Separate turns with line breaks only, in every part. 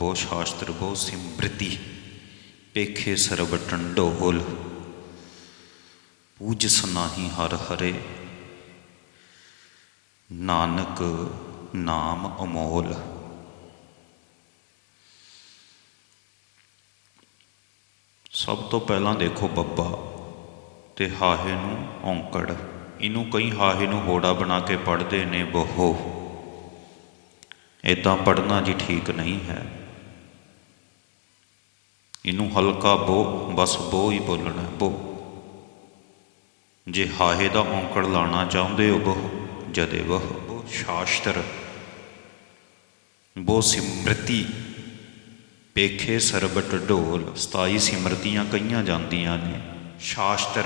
ਬਹੁ ਸ਼ਾਸਤਰ ਬਹੁ ਸਿਮ੍ਰਿਤੀ, ਪੇਖੇ ਸਰਬ ਟੰਡੋਲ ਪੂਜ ਸਨਾਹੀ ਹਰ ਹਰੇ, ਨਾਨਕ ਨਾਮ ਅਮੋਲ। ਸਭ ਤੋਂ ਪਹਿਲਾਂ ਦੇਖੋ ਬੱਬਾ, ਤੇ ਹਾਹੇ ਨੂੰ ਔਂਕੜ। ਇਹਨੂੰ ਕਈ ਹਾਹੇ ਨੂੰ ਹੋੜਾ ਬਣਾ ਕੇ ਪੜ੍ਹਦੇ ਨੇ ਬਹੋ। ਇਦਾਂ ਪੜ੍ਹਨਾ ਜੀ ਠੀਕ ਨਹੀਂ ਹੈ। ਇਹਨੂੰ ਹਲਕਾ ਬੋ, ਬਸ ਬੋ ਹੀ ਬੋਲਣਾ, ਬੋ। ਜੇ ਹਾਹੇ ਦਾ ਔਂਕੜ ਲਾਣਾ ਚਾਹੁੰਦੇ ਹੋ ਬੋ ਜਦੇ ਵਹ ਬੋ ਸ਼ਾਸਤਰ। ਬੋ ਸਿਮਰਤੀ, ਪੇਖੇ ਸਰਬਟ ਢੋਲ 27 ਸਿਮਰਤੀਆਂ ਕਈਆਂ ਜਾਂਦੀਆਂ ਨੇ। ਸ਼ਾਸਤਰ,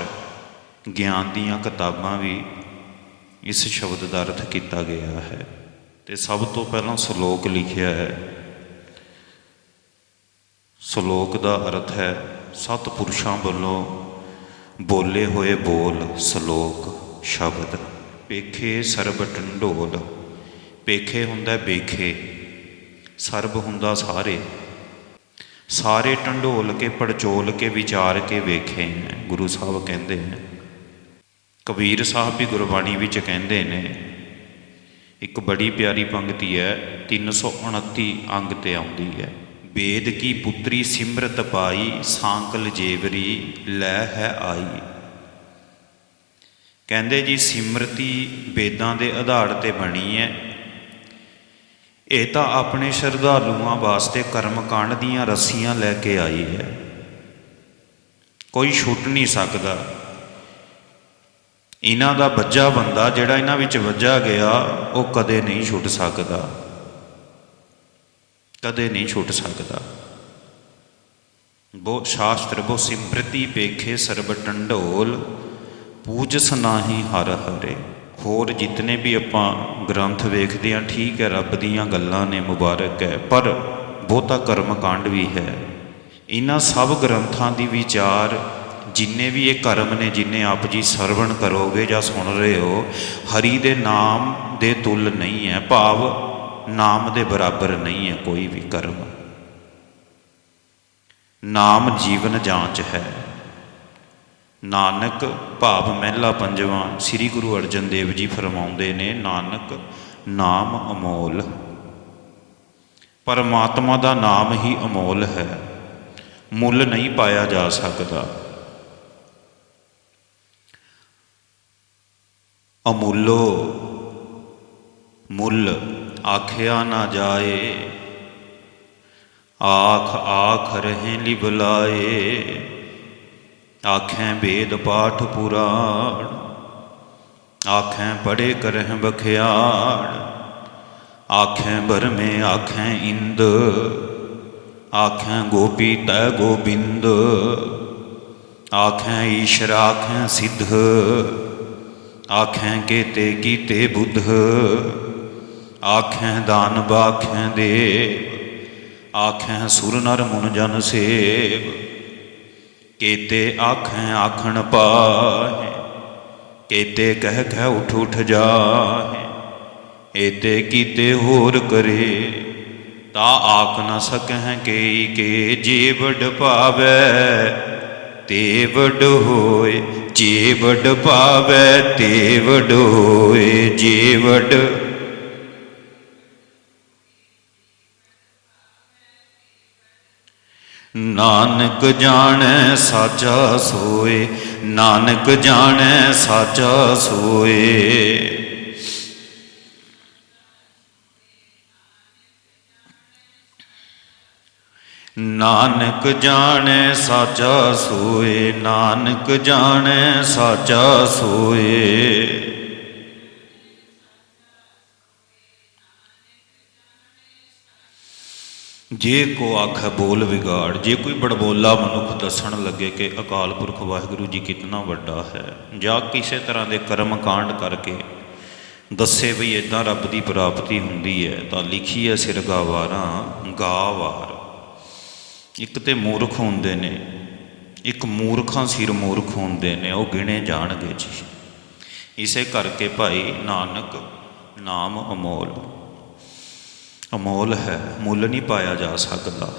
ਗਿਆਨ ਦੀਆਂ ਕਿਤਾਬਾਂ ਵੀ ਇਸ ਸ਼ਬਦ ਦਾ ਅਰਥ ਕੀਤਾ ਗਿਆ ਹੈ। ਤੇ ਸਭ ਤੋਂ ਪਹਿਲਾਂ ਸ਼ਲੋਕ ਲਿਖਿਆ ਹੈ ਸ਼ਲੋਕ ਦਾ ਅਰਥ ਹੈ ਸਤ ਪੁਰਸ਼ਾਂ ਵੱਲੋਂ ਬੋਲੇ ਹੋਏ ਬੋਲ, ਸ਼ਲੋਕ, ਸ਼ਬਦ। ਪੇਖੇ ਸਰਬ ਟੰਡੋਲ ਪੇਖੇ ਹੁੰਦਾ ਬੇਖੇ, ਸਰਬ ਹੁੰਦਾ ਸਾਰੇ। ਸਾਰੇ ਟੰਡੋਲ ਕੇ, ਪੜਚੋਲ ਕੇ, ਵਿਚਾਰ ਕੇ ਵੇਖੇ ਗੁਰੂ ਸਾਹਿਬ ਕਹਿੰਦੇ ਨੇ। ਕਬੀਰ ਸਾਹਿਬ ਵੀ ਗੁਰਬਾਣੀ ਵਿੱਚ ਕਹਿੰਦੇ ਨੇ, ਇੱਕ ਬੜੀ ਪਿਆਰੀ ਪੰਕਤੀ ਹੈ 329 ਅੰਗ ਤੇ ਆਉਂਦੀ ਹੈ। ਵੇਦ ਕੀ ਪੁੱਤਰੀ ਸਿਮਰਤ ਪਾਈ, ਸਾਂਕਲ ਜੇਵਰੀ ਲੈ ਹੈ ਆਈ। ਕਹਿੰਦੇ ਜੀ, ਸਿਮਰਤੀ ਬੇਦਾਂ ਦੇ ਆਧਾਰ ਤੇ ਬਣੀ ਹੈ ਇਹ ਤਾਂ ਆਪਣੇ ਸ਼ਰਧਾਲੂਆਂ ਵਾਸਤੇ ਕਰਮ ਕਾਂਡ ਦੀਆਂ ਰੱਸੀਆਂ ਲੈ ਕੇ ਆਈ ਹੈ। ਕੋਈ ਛੁੱਟ ਨਹੀਂ ਸਕਦਾ। ਇਹਨਾਂ ਦਾ ਵੱਜਾ ਬੰਦਾ ਜਿਹੜਾ ਇਹਨਾਂ ਵਿੱਚ ਵੱਜਾ ਗਿਆ, ਉਹ ਕਦੇ ਨਹੀਂ ਛੁੱਟ ਸਕਦਾ। ਕਦੇ ਨਹੀਂ ਛੁੱਟ ਸਕਦਾ। ਬੋ ਸ਼ਾਸਤਰ ਬੋ ਸਿਮ੍ਰਤੀ ਪੇਖੇ ਸਰਬ ਟੰਡੋਲ, ਪੂਜ ਸਨਾਹੀ ਹਰ ਹਰੇ। ਹੋਰ ਜਿਤਨੇ ਵੀ ਆਪਾਂ ਗ੍ਰੰਥ ਵੇਖਦੇ ਹਾਂ, ਠੀਕ ਹੈ, ਰੱਬ ਦੀਆਂ ਗੱਲਾਂ ਨੇ ਮੁਬਾਰਕ ਹੈ, ਪਰ ਬਹੁਤਾ ਕਰਮ ਕਾਂਡ ਵੀ ਹੈ। ਇਹਨਾਂ ਸਭ ਗ੍ਰੰਥਾਂ ਦੀ ਵਿਚਾਰ ਜਿੰਨੇ ਵੀ ਇਹ ਕਰਮ ਨੇ, ਜਿੰਨੇ ਆਪ ਜੀ ਸਰਵਣ ਕਰੋਗੇ ਜਾਂ ਸੁਣ ਰਹੇ ਹੋ, ਹਰੀ ਦੇ ਨਾਮ ਦੇ ਤੁਲ ਨਹੀਂ ਹੈ, ਭਾਵ ਨਾਮ ਦੇ ਬਰਾਬਰ ਨਹੀਂ ਹੈ ਕੋਈ ਵੀ ਕਰਮ। ਨਾਮ ਜੀਵਨ ਜਾਂਚ ਹੈ। ਨਾਨਕ ਭਾਵ ਮਹਿਲਾ ਪੰਜਵਾਂ ਸ੍ਰੀ ਗੁਰੂ ਅਰਜਨ ਦੇਵ ਜੀ ਫਰਮਾਉਂਦੇ ਨੇ, ਨਾਨਕ ਨਾਮ ਅਮੋਲ। ਪਰਮਾਤਮਾ ਦਾ ਨਾਮ ਹੀ ਅਮੋਲ ਹੈ। ਮੁੱਲ ਨਹੀਂ ਪਾਇਆ ਜਾ ਸਕਦਾ। ਅਮੁੱਲੋ ਮੁੱਲ ਆਖਿਆ ਨਾ ਜਾਏ ਆਖ ਆਖ ਰਹੇ ਲਿਬਲਾਏ ਆਖੈਂ ਵੇਦ ਪਾਠ ਪੁਰਾਣ ਆਖੈਂ ਪੜੇ ਕਰਹਿ ਬਖਿਆੜ ਆਖੈਂ ਬਰਮੇ ਆਖੈਂ ਇੰਦ ਆਖੈਂ ਗੋਪੀ ਤੈ ਗੋਬਿੰਦ ਆਖੈਂ ਈਸ਼ਰ ਆਖੈਂ ਸਿੱਧ ਆਖੈਂ ਕੀਤੇ ਕੀਤੇ ਬੁੱਧ ਆਖੈਂ ਦਾਨ ਬਾਖੈਂ ਦੇ ਆਖੈਂ ਸੁਰ ਨਰ ਮੁਨ ਜਨ ਸੇਵ। ਕੀਤੇ ਆਖੈਂ ਆਖਣ ਪਾਹੇ, ਕੀਤੇ ਕਹਿ ਕਹਿ ਉਠ ਉਠ ਜਾਹੇ। ਏਤੇ ਕੀਤੇ ਹੋਰ ਕਰੇ, ਤਾ ਆਖ ਨ ਸਕਹਿ ਕੇ ਕੇ ਜੇ ਵਡ ਪਾਵੈ। ਤੇ ਵਡ ਹੋਏ ਜੇ ਵਡ ਪਾਵੈ ਤੇ ਵਡ ਹੋਏ ਜੇ ਵਡ ਨਾਨਕ ਜਾਣੈ ਸਾਚਾ ਸੋਏ, ਨਾਨਕ ਜਾਣੈ ਸਾਚਾ ਸੋਏ। ਨਾਨਕ ਜਾਣੈ ਸਾਚਾ ਸੋਏ, ਨਾਨਕ ਜਾਣੈ ਸਾਚਾ ਸੋਏ। ਜੇ ਕੋ ਆਖੈ ਬੋਲ ਵਿਗਾੜ, ਜੇ ਕੋਈ ਬੜਬੋਲਾ ਮਨੁੱਖ ਦੱਸਣ ਲੱਗੇ ਕਿ ਅਕਾਲ ਪੁਰਖ ਵਾਹਿਗੁਰੂ ਜੀ ਕਿੰਨਾ ਵੱਡਾ ਹੈ, ਜਾਂ ਕਿਸੇ ਤਰ੍ਹਾਂ ਦੇ ਕਰਮ ਕਾਂਡ ਕਰਕੇ ਦੱਸੇ ਵੀ ਇਦਾਂ ਰੱਬ ਦੀ ਪ੍ਰਾਪਤੀ ਹੁੰਦੀ ਹੈ, ਤਾਂ ਲਿਖੀ ਹੈ ਸਿਰਗਾ ਵਾਰਾਂ ਗਾਵਾਰ ਇੱਕ ਤੇ ਮੂਰਖ ਹੁੰਦੇ ਨੇ, ਇੱਕ ਮੂਰਖਾਂ ਸਿਰ ਮੂਰਖ ਹੁੰਦੇ ਨੇ, ਉਹ ਗਿਣੇ ਜਾਣਗੇ ਜੀ। ਇਸੇ ਕਰਕੇ ਭਾਈ ਨਾਨਕ ਨਾਮ ਅਮੋਲ। ਅਮੋਲ ਹੈ, ਮੁੱਲ ਨਹੀਂ ਪਾਇਆ ਜਾ ਸਕਦਾ।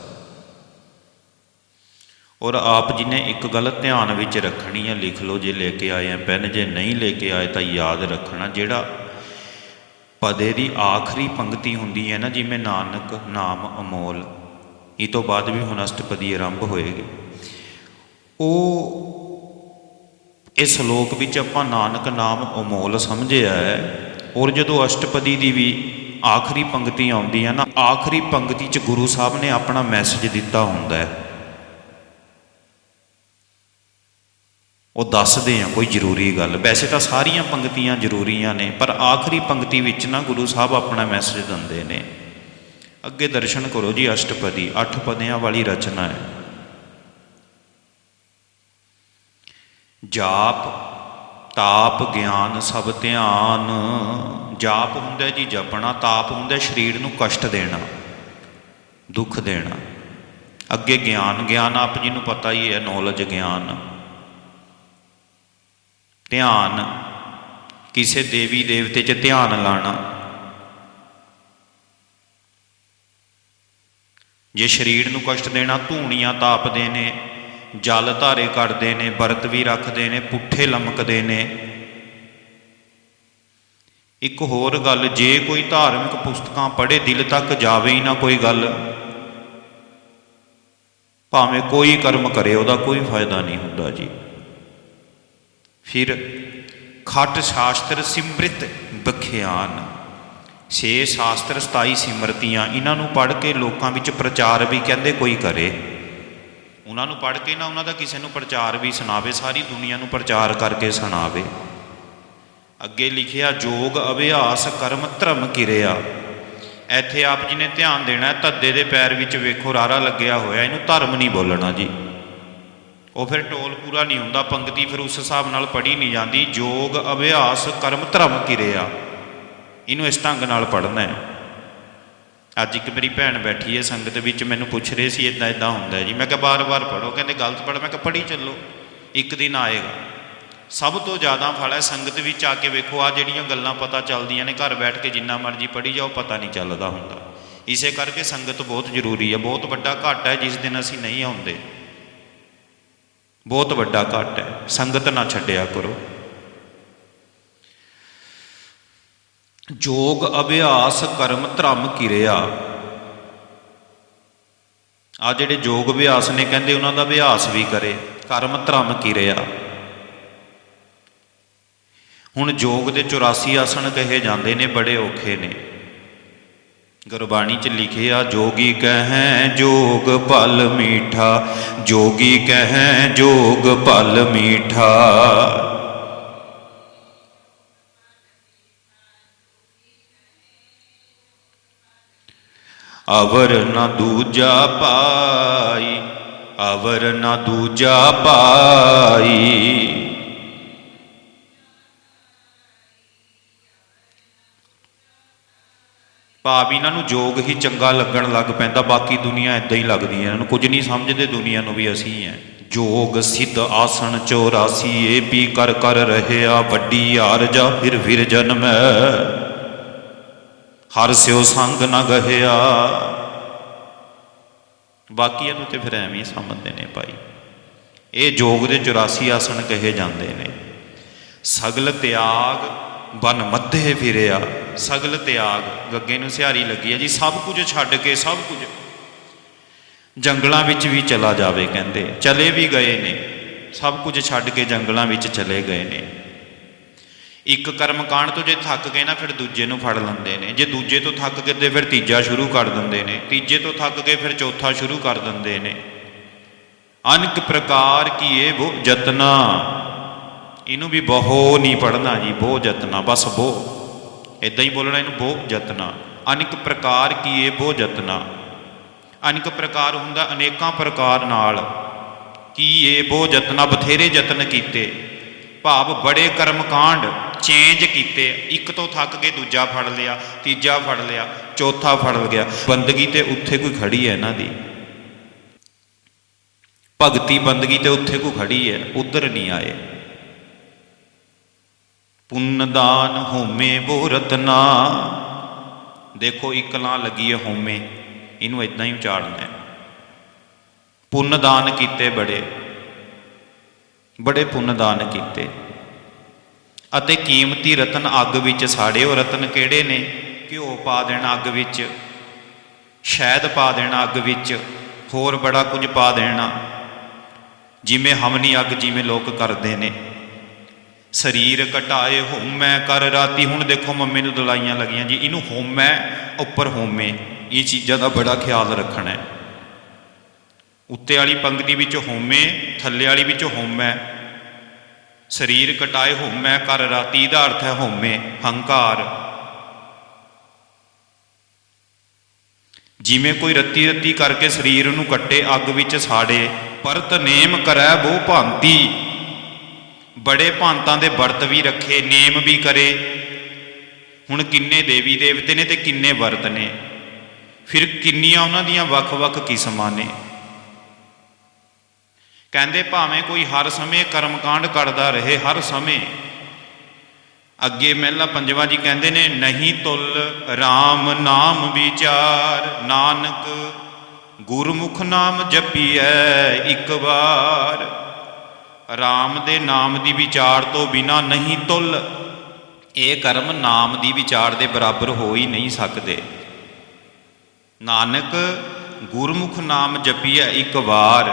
ਔਰ ਆਪ ਜੀ ਨੇ ਇੱਕ ਗੱਲ ਧਿਆਨ ਵਿੱਚ ਰੱਖਣੀ ਹੈ ਲਿਖ ਲਓ, ਜੇ ਲੈ ਕੇ ਆਏ ਆ ਪੈਨ, ਜੇ ਨਹੀਂ ਲੈ ਕੇ ਆਏ ਤਾਂ ਯਾਦ ਰੱਖਣਾ। ਜਿਹੜਾ ਪਦੇ ਦੀ ਆਖਰੀ ਪੰਕਤੀ ਹੁੰਦੀ ਹੈ ਨਾ, ਜਿਵੇਂ ਨਾਨਕ ਨਾਮ ਅਮੋਲ, ਇਹ ਤੋਂ ਬਾਅਦ ਵੀ ਹੁਣ ਅਸ਼ਟਪਦੀ ਆਰੰਭ ਹੋਏਗੀ। ਉਹ ਇਸ ਸ਼ਲੋਕ ਵਿੱਚ ਆਪਾਂ ਨਾਨਕ ਨਾਮ ਅਮੋਲ ਸਮਝਿਆ ਹੈ, ਔਰ ਜਦੋਂ ਅਸ਼ਟਪਦੀ ਦੀ ਵੀ ਆਖਰੀ ਪੰਕਤੀ ਆਉਂਦੀ ਹੈ ਨਾ, ਆਖਰੀ ਪੰਕਤੀ 'ਚ ਗੁਰੂ ਸਾਹਿਬ ਨੇ ਆਪਣਾ ਮੈਸੇਜ ਦਿੱਤਾ ਹੁੰਦਾ ਹੈ। ਉਹ ਦੱਸਦੇ ਆ, ਕੋਈ ਜ਼ਰੂਰੀ ਗੱਲ। ਵੈਸੇ ਤਾਂ ਸਾਰੀਆਂ ਪੰਕਤੀਆਂ ਜ਼ਰੂਰੀਆਂ ਨੇ, ਪਰ ਆਖਰੀ ਪੰਕਤੀ ਵਿੱਚ ਨਾ ਗੁਰੂ ਸਾਹਿਬ ਆਪਣਾ ਮੈਸੇਜ ਦਿੰਦੇ ਨੇ। ਅੱਗੇ ਦਰਸ਼ਨ ਕਰੋ ਜੀ ਅਸ਼ਟਪਦੀ, ਅੱਠ ਪਦਿਆਂ ਵਾਲੀ ਰਚਨਾ ਹੈ। ਜਾਪ, ਤਾਪ, ਗਿਆਨ ਸਭ ਧਿਆਨ। ਜਾਪ ਹੁੰਦਾ ਜੀ ਜਪਣਾ, ਤਾਪ ਹੁੰਦਾ, ਸਰੀਰ ਨੂੰ ਕਸ਼ਟ ਦੇਣਾ, ਦੁੱਖ ਦੇਣਾ। ਅੱਗੇ ਗਿਆਨ ਗਿਆਨ ਆਪ ਜੀ ਨੂੰ ਪਤਾ ਹੀ ਹੈ ਨੌਲੇਜ ਗਿਆਨ। ਧਿਆਨ, ਕਿਸੇ ਦੇਵੀ, ਦੇਵਤੇ 'ਚ ਧਿਆਨ ਲਾਣਾ। ਜੇ ਸਰੀਰ ਨੂੰ ਕਸ਼ਟ ਦੇਣਾ, ਧੂਣੀਆਂ ਤਾਪਦੇ ਨੇ, ਜਲ ਧਾਰੇ ਕਰਦੇ ਨੇ, ਵਰਤ ਵੀ ਰੱਖਦੇ ਨੇ, ਪੁੱਠੇ ਲਮਕਦੇ ਨੇ ਇੱਕ ਹੋਰ ਗੱਲ, ਜੇ ਕੋਈ ਧਾਰਮਿਕ ਪੁਸਤਕਾਂ ਪੜ੍ਹੇ, ਦਿਲ ਤੱਕ ਜਾਵੇ ਹੀ ਨਾ ਕੋਈ ਗੱਲ। ਭਾਵੇਂ ਕੋਈ ਕਰਮ ਕਰੇ, ਉਹਦਾ ਕੋਈ ਫਾਇਦਾ ਨਹੀਂ ਹੁੰਦਾ ਜੀ। ਫਿਰ ਖਟ ਸ਼ਾਸਤਰ ਸਿਮ੍ਰਿਤ ਬਖਿਆਨ। ਛੇ ਸ਼ਾਸਤਰ 27 ਸਿਮਰਤੀਆਂ, ਇਹਨਾਂ ਨੂੰ ਪੜ੍ਹ ਕੇ ਲੋਕਾਂ ਵਿੱਚ ਪ੍ਰਚਾਰ ਵੀ ਕਹਿੰਦੇ ਕੋਈ ਕਰੇ। ਉਹਨਾਂ ਨੂੰ ਪੜ੍ਹ ਕੇ ਨਾ ਉਹਨਾਂ ਦਾ ਕਿਸੇ ਨੂੰ ਪ੍ਰਚਾਰ ਵੀ ਸੁਣਾਵੇ, ਸਾਰੀ ਦੁਨੀਆ ਨੂੰ ਪ੍ਰਚਾਰ ਕਰਕੇ ਸੁਣਾਵੇ। ਅੱਗੇ ਲਿਖਿਆ ਜੋਗ ਅਭਿਆਸ ਕਰਮ ਧਰਮ ਕਿਰਿਆ। ਇੱਥੇ ਆਪ ਜੀ ਨੇ ਧਿਆਨ ਦੇਣਾ ਹੈ, ਧੱਦੇ ਦੇ ਪੈਰ ਵਿੱਚ ਵੇਖੋ ਰਾਰਾ ਲੱਗਿਆ ਹੋਇਆ ਇਹਨੂੰ ਧਰਮ ਨਹੀਂ ਬੋਲਣਾ ਜੀ। ਉਹ ਫਿਰ ਟੋਲ ਪੂਰਾ ਨਹੀਂ ਹੁੰਦਾ ਪੰਕਤੀ ਫਿਰ ਉਸ ਹਿਸਾਬ ਨਾਲ ਪੜ੍ਹੀ ਨਹੀਂ ਜਾਂਦੀ ਜੋਗ ਅਭਿਆਸ ਕਰਮ ਧਰਮ ਕਿਰਿਆ। ਇਹਨੂੰ ਇਸ ਢੰਗ ਨਾਲ ਪੜ੍ਹਨਾ ਹੈ। ਅੱਜ ਇੱਕ ਮੇਰੀ ਭੈਣ ਬੈਠੀ ਹੈ ਸੰਗਤ ਵਿੱਚ ਮੈਨੂੰ ਪੁੱਛ ਰਹੇ ਸੀ ਇਦਾਂ ਇਦਾਂ ਹੁੰਦਾ ਜੀ। ਮੈਂ ਕਿਹਾ ਬਾਰ-ਬਾਰ ਪੜੋ ਕਹਿੰਦੇ ਗਲਤ ਪੜ੍ਹ। ਮੈਂ ਕਿਹਾ ਪੜ੍ਹੀ ਚੱਲੋ ਇੱਕ ਦਿਨ ਆਏਗਾ। ਸਭ ਤੋਂ ਜ਼ਿਆਦਾ ਫਲ ਹੈ ਸੰਗਤ ਵਿੱਚ ਆ ਕੇ ਵੇਖੋ ਆ ਜਿਹੜੀਆਂ ਗੱਲਾਂ ਪਤਾ ਚੱਲਦੀਆਂ ਨੇ, ਘਰ ਬੈਠ ਕੇ ਜਿੰਨਾ ਮਰਜ਼ੀ ਪੜ੍ਹੀ ਜਾਓ, ਪਤਾ ਨਹੀਂ ਚੱਲਦਾ ਹੁੰਦਾ। ਇਸੇ ਕਰਕੇ ਸੰਗਤ ਬਹੁਤ ਜ਼ਰੂਰੀ ਹੈ, ਬਹੁਤ ਵੱਡਾ ਘਾਟਾ ਹੈ ਜਿਸ ਦਿਨ ਅਸੀਂ ਨਹੀਂ ਆਉਂਦੇ। ਬਹੁਤ ਵੱਡਾ ਘਾਟ ਹੈ, ਸੰਗਤ ਨਾ ਛੱਡਿਆ ਕਰੋ। ਜੋਗ ਅਭਿਆਸ ਕਰਮ ਧਰਮ ਕਿਰਿਆ। ਆ ਜਿਹੜੇ ਜੋਗ ਅਭਿਆਸ ਨੇ, ਕਹਿੰਦੇ ਉਹਨਾਂ ਦਾ ਅਭਿਆਸ ਵੀ ਕਰੇ, ਕਰਮ ਧਰਮ ਕਿਰਿਆ। ਹੁਣ ਜੋਗ ਦੇ 84 ਆਸਣ ਕਹੇ ਜਾਂਦੇ ਨੇ, ਬੜੇ ਔਖੇ ਨੇ। ਗੁਰਬਾਣੀ ਚ ਲਿਖਿਆ ਜੋਗੀ ਕਹੈ ਜੋਗ ਭਲ ਮੀਠਾ, ਜੋਗੀ ਕਹੈ ਜੋਗ ਭਲ ਮੀਠਾ। ਅਵਰ ਨਾ ਦੂਜਾ ਪਾਈ, ਅਵਰ ਨਾ ਦੂਜਾ ਪਾਈ। ਭਾਵ ਇਹਨਾਂ ਨੂੰ ਯੋਗ ਹੀ ਚੰਗਾ ਲੱਗਣ ਲੱਗ ਪੈਂਦਾ, ਬਾਕੀ ਦੁਨੀਆ ਇਦਾਂ ਹੀ ਲੱਗਦੀ ਹੈ। ਇਹਨਾਂ ਨੂੰ ਕੁਝ ਨਹੀਂ ਸਮਝਦੇ, ਦੁਨੀਆ ਨੂੰ ਵੀ ਅਸੀਂ ਹੈ। ਜੋਗ ਸਿੱਧ ਆਸਣ 84 ਏ ਪੀ ਕਰ ਕਰ ਰਹਿਆ, ਵੱਡੀ ਆਰਜਾ ਫਿਰ ਫਿਰ ਜਨਮ ਹਰ ਸਿਓ ਸੰਗ ਨ ਗਹਿਆ। ਬਾਕੀਆਂ ਨੂੰ ਤੇ ਫਿਰ ਐਵੇਂ ਸਮਝਦੇ ਨੇ ਭਾਈ। ਇਹ ਜੋਗ ਦੇ 84 ਆਸਣ ਕਹੇ ਜਾਂਦੇ ਨੇ। ਸਗਲ ਤਿਆਗ ਬਨ ਮੱਧੇ ਫਿਰਿਆ, ਸਗਲ ਤਿਆਗ, ਗੱਗੇ ਨੂੰ ਸਿਹਾਰੀ ਲੱਗੀ ਹੈ। ਜੀ, ਸਭ ਕੁਝ ਛੱਡ ਕੇ, ਸਭ ਕੁਝ। ਜੰਗਲਾਂ ਵਿੱਚ ਵੀ ਚਲਾ ਜਾਵੇ, ਕਹਿੰਦੇ। ਚਲੇ ਵੀ ਗਏ ਨੇ। ਸਭ ਕੁਝ ਛੱਡ ਕੇ ਜੰਗਲਾਂ ਵਿੱਚ ਚਲੇ ਗਏ ਨੇ। ਇੱਕ ਕਰਮ ਕਾਂਡ ਤੋਂ ਜੇ ਥੱਕ ਗਏ ਨਾ, ਫਿਰ ਦੂਜੇ ਨੂੰ ਫੜ ਲੈਂਦੇ ਨੇ। ਜੇ ਦੂਜੇ ਤੋਂ ਥੱਕ ਗਏ ਤੇ ਫਿਰ ਤੀਜਾ ਸ਼ੁਰੂ ਕਰ ਦਿੰਦੇ ਨੇ। ਤੀਜੇ ਤੋਂ ਥੱਕ ਕੇ ਫਿਰ ਚੌਥਾ ਸ਼ੁਰੂ ਕਰ ਦਿੰਦੇ ਨੇ। ਅਨਕ ਪ੍ਰਕਾਰ ਕੀ ਇਹ ਬੋ ਜਤਨਾ ਇਹਨੂੰ ਵੀ ਬਹੁ ਨਹੀਂ ਪੜਨਾ ਜੀ, ਬਹੁ ਜਤਨਾ ਬਸ ਬਹੁ। ਇਦਾਂ ਹੀ ਬੋਲਣਾ ਇਹਨੂੰ, ਬਹੁ ਜਤਨਾ ਅਨਕ ਪ੍ਰਕਾਰ ਕੀ ਇਹ ਬਹੁ ਜਤਨਾ ਅਨਕ ਪ੍ਰਕਾਰ ਹੁੰਦਾ, ਅਨੇਕਾਂ ਪ੍ਰਕਾਰ ਨਾਲ। ਕੀ ਇਹ ਬਹੁ ਜਤਨਾ ਬਥੇਰੇ ਯਤਨ ਕੀਤੇ। ਭਾਵ ਬੜੇ ਕਰਮ ਕਾਂਡ ਚੇਂਜ ਕੀਤੇ। ਇੱਕ ਤੋਂ ਥੱਕ ਕੇ ਦੂਜਾ ਫੜ ਲਿਆ, ਤੀਜਾ ਫੜ ਲਿਆ, ਚੌਥਾ ਫੜ ਗਿਆ। ਬੰਦਗੀ ਤੇ ਉੱਥੇ ਕੋਈ ਖੜੀ ਹੈ ਇਹਨਾਂ ਦੀ। ਭਗਤੀ ਬੰਦਗੀ ਤੇ ਉੱਥੇ ਕੋਈ ਖੜੀ ਹੈ, ਉਧਰ ਨਹੀਂ ਆਏ। ਪੁੰਨ ਦਾਨ ਹੋਮੇ ਬੋ ਰਤਨਾ। ਦੇਖੋ, ਇੱਕ ਲਾਂ ਲੱਗੀ ਹੈ ਹੋਮੇ। ਇਹਨੂੰ ਇਦਾਂ ਹੀ ਉਚਾਰਨਾ ਹੈ। ਪੁੰਨ ਦਾਨ ਕੀਤੇ ਬੜੇ। ਬੜੇ ਪੁੰਨ ਦਾਨ ਕੀਤੇ। ਅਤੇ ਕੀਮਤੀ ਰਤਨ ਅੱਗ ਵਿੱਚ ਸਾੜੇ ਉਹ ਰਤਨ ਕਿਹੜੇ ਨੇ? ਘਿਓ ਪਾ ਦੇਣਾ ਅੱਗ ਵਿੱਚ। ਸ਼ਹਿਦ ਪਾ ਦੇਣਾ ਅੱਗ ਵਿੱਚ। ਹੋਰ ਬੜਾ ਕੁਝ ਪਾ ਦੇਣਾ। ਜਿਵੇਂ ਹਮਨੀ ਅੱਗ ਜਿਵੇਂ ਲੋਕ ਕਰਦੇ ਨੇ। ਸਰੀਰ ਘਟਾਏ ਹੋਮੈ ਕਰ ਰਾਤੀ ਹੁਣ ਦੇਖੋ ਮੰਮੀ ਨੂੰ ਦਲਾਈਆਂ ਲੱਗੀਆਂ ਜੀ, ਇਹਨੂੰ ਹੋਮੈ, ਉੱਪਰ ਹੋਮੇ, ਇਹ ਚੀਜ਼ਾਂ ਦਾ ਬੜਾ ਖਿਆਲ ਰੱਖਣਾ ਹੈ। ਉੱਤੇ ਵਾਲੀ ਪੰਕਤੀ ਵਿੱਚ ਹੋਮੇ, ਥੱਲੇ ਵਾਲੀ ਵਿੱਚ ਹੋਮੈ। ਸਰੀਰ ਕਟਾਏ ਹੋਮੈ ਕਰ ਰਾਤੀ ਦਾ ਅਰਥ ਹੈ ਹੋਮੇ, ਹੰਕਾਰ। ਜਿਵੇਂ ਕੋਈ ਰੱਤੀ ਰੱਤੀ ਕਰਕੇ ਸਰੀਰ ਨੂੰ ਕੱਟੇ, ਅੱਗ ਵਿੱਚ ਸਾੜੇ, ਪਰਤ ਨੇਮ ਕਰੈ ਬੋ ਭਾਂਤੀ। ਬੜੇ ਭਾਂਤਾਂ ਦੇ ਵਰਤ ਵੀ ਰੱਖੇ, ਨੇਮ ਵੀ ਕਰੇ। ਹੁਣ ਕਿੰਨੇ ਦੇਵੀ ਦੇਵਤੇ ਨੇ ਤੇ ਕਿੰਨੇ ਵਰਤ ਨੇ। ਫਿਰ ਕਿੰਨੀਆਂ ਉਹਨਾਂ ਦੀਆਂ ਵੱਖ-ਵੱਖ ਕਿਸਮਾਂ ਨੇ। ਕਹਿੰਦੇ ਭਾਵੇਂ ਕੋਈ ਹਰ ਸਮੇਂ ਕਰਮਕਾਂਡ ਕਰਦਾ ਰਹੇ, ਹਰ ਸਮੇਂ। ਅੱਗੇ ਮਹਿਲਾ ਪੰਜਵਾਂ ਜੀ ਕਹਿੰਦੇ ਨੇ, ਨਹੀਂ ਤੁਲ RAM ਨਾਮ ਵਿਚਾਰ, ਨਾਨਕ ਗੁਰਮੁਖ ਨਾਮ ਜਪੀਐ ਇੱਕ ਵਾਰ। RAM ਦੇ ਨਾਮ ਦੀ ਵਿਚਾਰ ਤੋਂ ਬਿਨਾ ਨਹੀਂ ਤੁਲ। ਇਹ ਕਰਮ ਨਾਮ ਦੀ ਵਿਚਾਰ ਦੇ ਬਰਾਬਰ ਹੋ ਹੀ ਨਹੀਂ ਸਕਦੇ। ਨਾਨਕ ਗੁਰਮੁਖ ਨਾਮ ਜਪੀਐ ਇੱਕ ਵਾਰ।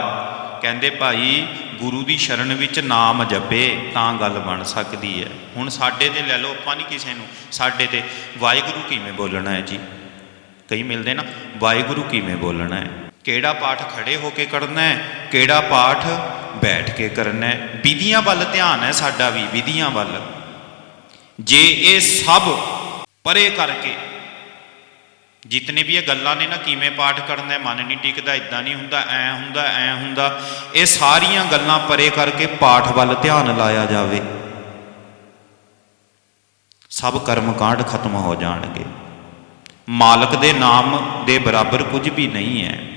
ਕਹਿੰਦੇ ਭਾਈ, ਗੁਰੂ ਦੀ ਸ਼ਰਨ ਵਿੱਚ ਨਾਮ ਜਪੇ ਤਾਂ ਗੱਲ ਬਣ ਸਕਦੀ ਹੈ ਹੁਣ ਸਾਡੇ ਤੇ ਲੈ ਲਓ, ਆਪਾਂ ਨਹੀਂ ਕਿਸੇ ਨੂੰ, ਸਾਡੇ ਤੇ। ਵਾਹਿਗੁਰੂ ਕਿਵੇਂ ਬੋਲਣਾ ਹੈ ਜੀ? ਕਈ ਮਿਲਦੇ ਨਾ, ਵਾਹਿਗੁਰੂ ਕਿਵੇਂ ਬੋਲਣਾ ਹੈ ਕਿਹੜਾ ਪਾਠ ਖੜੇ ਹੋ ਕੇ ਕਰਨਾ ਹੈ ਕਿਹੜਾ ਪਾਠ ਬੈਠ ਕੇ ਕਰਨਾ ਹੈ। ਵਿਧੀਆਂ ਵੱਲ ਧਿਆਨ ਹੈ ਸਾਡਾ ਵੀ, ਵਿਧੀਆਂ ਵੱਲ। ਜੇ ਇਹ ਸਭ ਪਰੇ ਕਰਕੇ, ਜਿਤਨੇ ਵੀ ਇਹ ਗੱਲਾਂ ਨੇ ਨਾ, ਕਿਵੇਂ ਪਾਠ ਕਰਨਾ ਹੈ, ਮਨ ਨਹੀਂ ਟਿਕਦਾ ਇਦਾਂ ਨਹੀਂ ਹੁੰਦਾ, ਐ ਹੁੰਦਾ ਐ ਹੁੰਦਾ, ਇਹ ਸਾਰੀਆਂ ਗੱਲਾਂ ਪਰੇ ਕਰਕੇ ਪਾਠ ਵੱਲ ਧਿਆਨ ਲਾਇਆ ਜਾਵੇ। ਸਭ ਕਰਮ ਕਾਂਡ ਖਤਮ ਹੋ ਜਾਣਗੇ। ਮਾਲਕ ਦੇ ਨਾਮ ਦੇ ਬਰਾਬਰ ਕੁਝ ਵੀ ਨਹੀਂ ਹੈ।